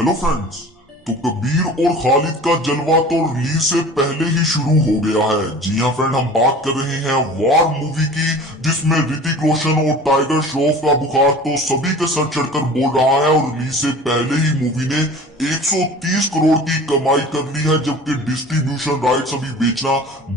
Hello friends. तो कबीर और खालिद का जलवा तो रिलीज से पहले ही शुरू हो गया है। जी हाँ फ्रेंड, हम बात कर रहे हैं वार मूवी की, जिसमें ऋतिक रोशन और टाइगर श्रॉफ का बुखार तो सभी के सर चढ़कर बोल रहा है। और रिलीज से पहले ही मूवी ने 130 करोड़ की कमाई कर ली है, जबकि डिस्ट्रीब्यूशन राइट्स अभी बेचना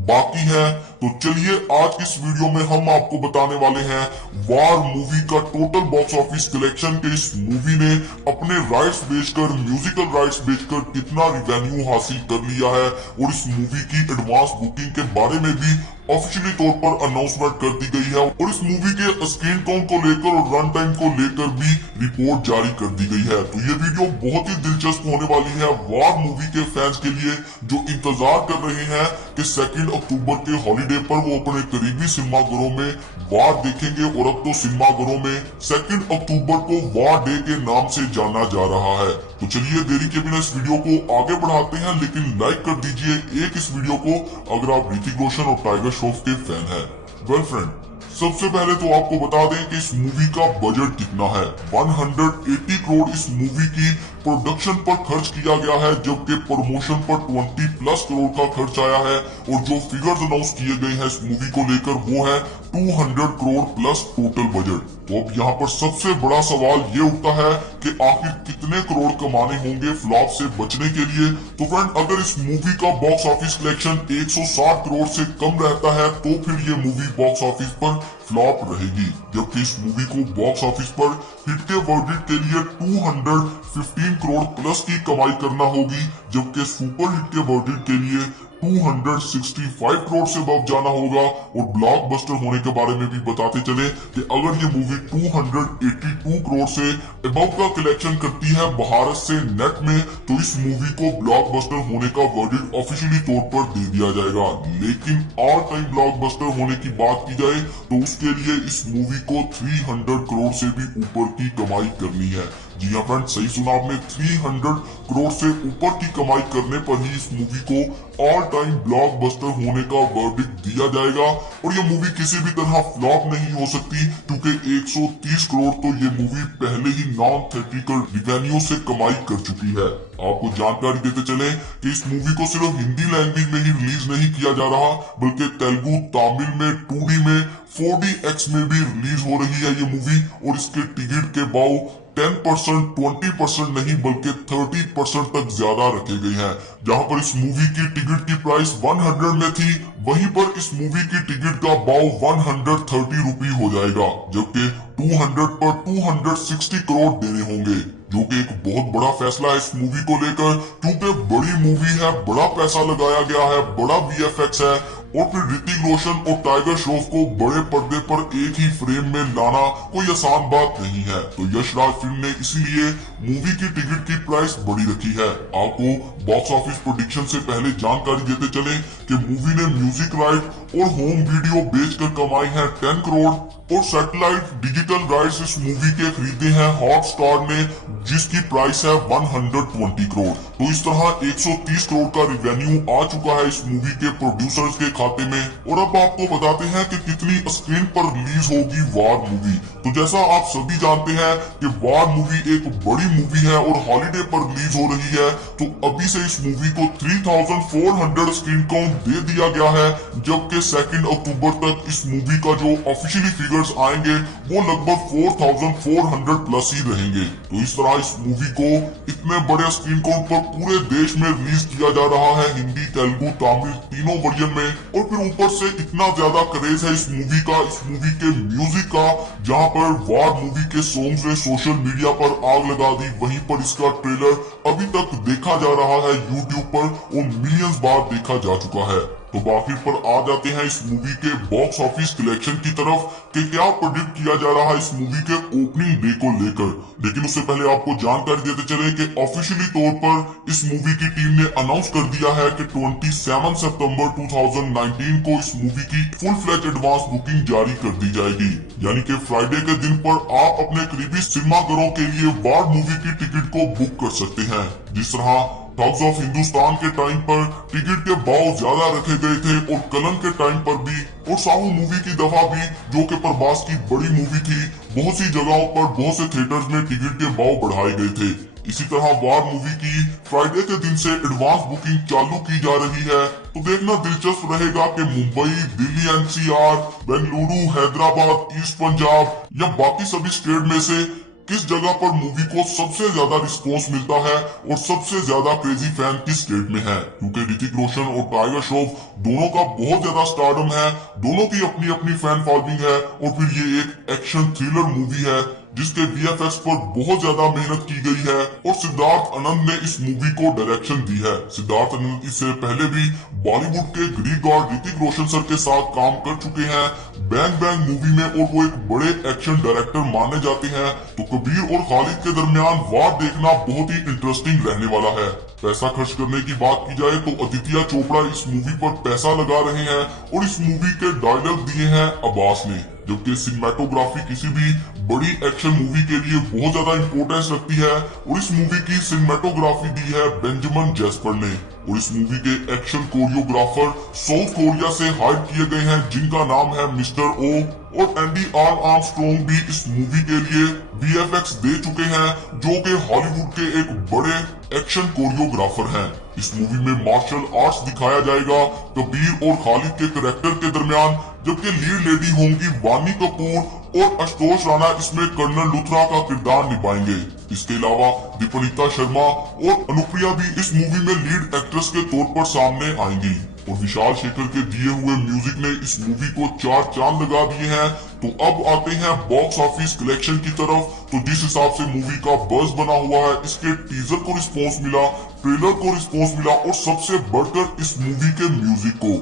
बाकी है। तो चलिए आज इस वीडियो में हम आपको बताने वाले हैं वार मूवी का टोटल बॉक्स ऑफिस कलेक्शन के इस मूवी ने अपने राइट्स बेचकर, म्यूजिकल राइट्स बेचकर कितना रिवेन्यू हासिल कर लिया है। और इस मूवी की एडवांस बुकिंग के बारे में भी ऑफिशियली तौर पर अनाउंसमेंट कर दी गई है। और इस मूवी के स्क्रीन काउंट को लेकर और रन टाइम को लेकर भी रिपोर्ट जारी कर दी गई है। तो ये वीडियो बहुत ही दिलचस्प होने वाली है वार मूवी के फैंस के लिए, जो इंतजार कर रहे हैं कि 2 अक्टूबर के हॉलीडे पर वो अपने करीबी सिनेमाघरों में वार देखेंगे। और अब तो सिनेमाघरों में 2 अक्टूबर को वार डे के नाम से जाना जा रहा है। तो चलिए देरी के बिना इस वीडियो को आगे बढ़ाते हैं, लेकिन लाइक कर दीजिए एक इस वीडियो को अगर आप ऋतिक रोशन और टाइगर श्रॉफ के फैन हैं। वेल फ्रेंड, सबसे पहले तो आपको बता दें कि इस मूवी का बजट कितना है। 180 करोड़ इस मूवी की प्रोडक्शन पर खर्च किया गया है, जबकि प्रमोशन पर 20+ करोड़ का खर्च आया है। और जो फिगर्स अनाउंस किए गए हैं इस मूवी को लेकर वो है 200 करोड़ प्लस टोटल बजट। तो अब यहाँ पर सबसे बड़ा सवाल ये उठता है कि आखिर कितने करोड़ कमाने होंगे फ्लॉप से बचने के लिए। तो फ्रेंड, अगर इस मूवी का बॉक्स ऑफिस कलेक्शन 160 करोड़ से कम रहता है तो फिर ये मूवी बॉक्स ऑफिस पर फ्लॉप रहेगी, जबकि इस मूवी को बॉक्स ऑफिस पर हिट के वर्डिक्ट के लिए 215 करोड़ प्लस की कमाई करना होगी, जबकि सुपर हिट के वर्डिक्ट के लिए 265 करोड़ से अब जाना होगा। और ब्लॉकबस्टर होने के बारे में भी बताते चले कि अगर ये मूवी 282 करोड़ से अबव का कलेक्शन करती है भारत से नेट में, तो इस मूवी को ब्लॉकबस्टर होने का वर्डिक्ट ऑफिशियली तौर पर दे दिया जाएगा। लेकिन ऑल टाइम ब्लॉकबस्टर होने की बात की जाए तो उसके लिए इस मूवी को 300 करोड़ से भी ऊपर की कमाई करनी है। जी हाँ फ्रेंड, सही सुना आपने, 300 करोड़ से ऊपर की कमाई करने पर ही इस मूवी को ऑल टाइम ब्लॉकबस्टर होने का वर्डिक्ट दिया जाएगा। और ये मूवी किसी भी तरह फ्लॉप नहीं हो सकती, क्योंकि 130 करोड़ तो ये मूवी पहले ही नॉन थिएट्रिकल रिवेन्यू से कमाई कर चुकी है। आपको जानकारी देते चले कि इस मूवी को सिर्फ हिंदी लैंग्वेज में ही रिलीज नहीं किया जा रहा, बल्कि तेलुगु, तमिल में, 2D में, 4DX में भी रिलीज हो रही है ये मूवी। और इसके टिकट के भाव 10%, 20% नहीं बल्कि 30% तक ज्यादा रखे गए हैं। जहां पर इस मूवी की टिकट की प्राइस 100 में थी, वहीं पर इस मूवी की टिकट का भाव 130 रुपये हो जाएगा, जबकि 200 पर 260 करोड़ देने होंगे, जो कि एक बहुत बड़ा फैसला है इस मूवी को लेकर, क्योंकि बड़ी मूवी है, बड़ा पैसा लगाया गया है, बड़ा VFX है। और फिर ऋतिक रोशन और टाइगर श्रॉफ को बड़े पर्दे पर एक ही फ्रेम में लाना कोई आसान बात नहीं है। तो यश राज फिल्म ने इसीलिए मूवी की टिकट की प्राइस बड़ी रखी है। आपको बॉक्स ऑफिस प्रेडिक्शन से पहले जानकारी देते चले कि मूवी ने म्यूजिक राइट और होम वीडियो बेचकर कमाई है 10 करोड़। और सैटेलाइट डिजिटल राइट्स इस मूवी के खरीदे हैं हॉटस्टार ने, जिसकी प्राइस है 120 करोड़। तो इस तरह 130 करोड़ का रिवेन्यू आ चुका है इस मूवी के प्रोड्यूसर्स के खाते में। और अब आपको बताते हैं कि कितनी स्क्रीन पर रिलीज होगी वार मूवी। तो जैसा आप सभी जानते हैं कि वार मूवी एक बड़ी मूवी है और हॉलीडे पर रिलीज हो रही है, तो अभी से इस मूवी को 3400 स्क्रीन काउंट दे दिया गया है, जबकि 2 अक्टूबर तक इस मूवी का जो ऑफिशियली फिगर्स आएंगे वो लगभग 4400 प्लस ही रहेंगे। तो इस तरह इस मूवी को इतने बड़े स्क्रीन काउंट पर पूरे देश में रिलीज किया जा रहा है, हिंदी, तेलुगु, तमिल तीनों वर्जन में। और फिर ऊपर से इतना ज्यादा क्रेज है इस मूवी का, इस मूवी के म्यूजिक का, जहां पर वार मूवी के सॉन्ग्स ने सोशल मीडिया पर आग लगा दी। वहीं पर इसका ट्रेलर अभी तक देखा जा रहा है यूट्यूब पर और मिलियंस बार देखा जा चुका है। तो आखिर पर आ जाते हैं इस मूवी के बॉक्स ऑफिस कलेक्शन की तरफ कि क्या प्रेडिक्ट किया जा रहा है इस मूवी के ओपनिंग डे को लेकर। लेकिन उससे पहले आपको जानकारी देते चले कि ऑफिशियली तौर पर इस मूवी की टीम ने अनाउंस कर दिया है कि 27 सितंबर 2019 को इस मूवी की फुल फ्लैज एडवांस बुकिंग जारी कर दी जाएगी। यानी कि फ्राइडे के दिन पर आप अपने करीबी सिनेमाघरों के लिए वार मूवी की टिकट को बुक कर सकते हैं। जिस तरह थग्स ऑफ हिंदुस्तान के टाइम पर टिकट के भाव ज्यादा रखे गए थे, और कलंक के टाइम पर भी, और साहू मूवी की दफा भी, जो कि प्रभास की बड़ी मूवी थी, बहुत सी जगहों पर बहुत से थिएटर्स में टिकट के भाव बढ़ाए गए थे। इसी तरह वार मूवी की फ्राइडे के दिन से एडवांस बुकिंग चालू की जा रही है। तो देखना दिलचस्प रहेगा कि मुंबई, दिल्ली एनसीआर, बेंगलुरु, हैदराबाद, ईस्ट पंजाब या बाकी सभी स्टेट में से किस जगह पर मूवी को सबसे ज्यादा रिस्पॉन्स मिलता है और सबसे ज्यादा क्रेजी फैन किस स्टेट में है। क्योंकि ऋतिक रोशन और टाइगर श्रॉफ दोनों का बहुत ज्यादा स्टारडम है, दोनों की अपनी अपनी फैन फॉलोइंग है और फिर ये एक एक्शन थ्रिलर मूवी है जिसके वीएफएक्स पर बहुत ज्यादा मेहनत की गई है और सिद्धार्थ आनंद ने इस मूवी को डायरेक्शन दी है। सिद्धार्थ आनंद इससे पहले भी बॉलीवुड के Greek God Hrithik Roshan sir के साथ काम कर चुके हैं बैंग बैंग मूवी में और वो एक बड़े एक्शन डायरेक्टर माने जाते हैं। तो कबीर और खालिद के दरमियान वार देखना बहुत ही इंटरेस्टिंग रहने वाला है। पैसा खर्च करने की बात की जाए तो आदित्य चोपड़ा इस मूवी पर पैसा लगा रहे हैं और इस मूवी के डायलॉग दिए हैं अब्बास ने, जबकि सिनेमेटोग्राफी किसी भी बड़ी एक्शन मूवी के लिए बहुत ज्यादा इंपॉर्टेंस रखती है और इस मूवी की सिनेमेटोग्राफी दी है बेंजामिन जेस्पर ने। और इस मूवी के एक्शन कोरियोग्राफर साउथ कोरिया से हायर किए गए हैं जिनका नाम है मिस्टर ओ, और एंडी आर्मस्ट्रॉन्ग भी इस मूवी के लिए वीएफएक्स दे चुके हैं जो कि हॉलीवुड के एक बड़े एक्शन कोरियोग्राफर हैं। इस मूवी में मार्शल आर्ट्स दिखाया जाएगा कबीर और खालिद के कैरेक्टर के दरमियान, जबकि लीड लेडी होंगी वानी कपूर और आशुतोष राणा इसमें कर्नल लुथरा का किरदार निभाएंगे। इसके अलावा दीपनिता शर्मा और अनुप्रिया भी इस मूवी में लीड एक्ट्रेस के तौर पर सामने आएंगी। और विशाल शेखर के दिए हुए म्यूजिक ने इस मूवी को 4 चांद लगा दिए हैं। तो अब आते हैं बॉक्स ऑफिस कलेक्शन की तरफ। तो जिस हिसाब से मूवी का बज़ बना हुआ है, इसके टीजर को रिस्पॉन्स मिला, ट्रेलर को रिस्पॉन्स मिला और सबसे बढ़कर इस मूवी के म्यूजिक को,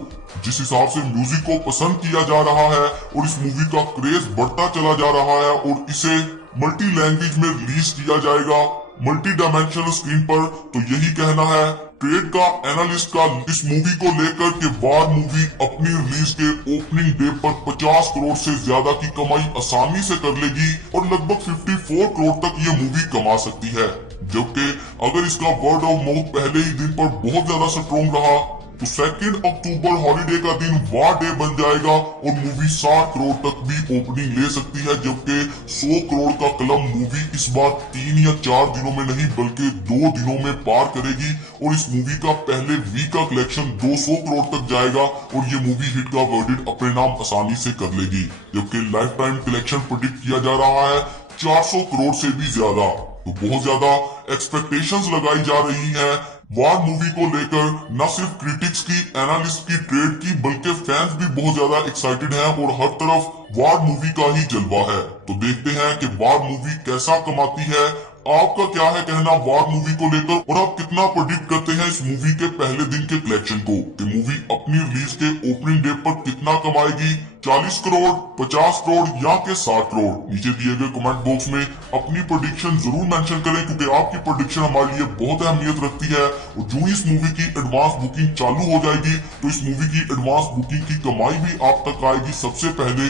जिस हिसाब से म्यूजिक को पसंद किया जा रहा है और इस मूवी का क्रेज बढ़ता चला जा रहा है और इसे मल्टी लैंग्वेज में रिलीज किया जाएगा मल्टी डायमेंशनल स्क्रीन पर, तो यही कहना है ट्रेड का, एनालिस्ट का इस मूवी को लेकर के वार मूवी अपनी रिलीज के ओपनिंग डे पर 50 करोड़ से ज्यादा की कमाई आसानी से कर लेगी और लगभग 54 करोड़ तक ये मूवी कमा सकती है। जबकि अगर इसका वर्ड ऑफ माउथ पहले ही दिन पर बहुत ज्यादा स्ट्रॉन्ग रहा तो 2 अक्टूबर हॉलीडे का दिन वार डे बन जाएगा और मूवी 60 करोड़ तक भी ओपनिंग ले सकती है। जबकि 100 करोड़ का कलम मूवी इस बार 3 या 4 दिनों में नहीं बल्कि 2 दिनों में पार करेगी और इस मूवी का पहले वीक का कलेक्शन 200 करोड़ तक जाएगा और ये मूवी हिट का वर्डिट अपने नाम आसानी से कर लेगी। जबकि लाइफ टाइम कलेक्शन प्रेडिक्ट किया जा रहा है 400 करोड़ से भी ज्यादा। तो बहुत ज्यादा एक्सपेक्टेशंस लगाई जा रही है वार मूवी को लेकर, न सिर्फ क्रिटिक्स की, एनालिस्ट की, ट्रेड की, बल्कि फैंस भी बहुत ज्यादा एक्साइटेड हैं और हर तरफ वार मूवी का ही जलवा है। तो देखते हैं कि वार मूवी कैसा कमाती है। आपका क्या है कहना वार मूवी को लेकर और आप कितना प्रेडिक्ट करते हैं इस मूवी के पहले दिन के कलेक्शन को, कि मूवी अपनी रिलीज के ओपनिंग डे पर कितना कमाएगी, 40 करोड़, 50 करोड़ या के 60 करोड़। नीचे दिए गए कमेंट बॉक्स में अपनी प्रेडिक्शन जरूर मेंशन करें क्योंकि आपकी प्रेडिक्शन हमारे लिए बहुत अहमियत रखती है। और जो इस मूवी की एडवांस बुकिंग चालू हो जाएगी तो इस मूवी की एडवांस बुकिंग की कमाई भी आप तक आएगी सबसे पहले।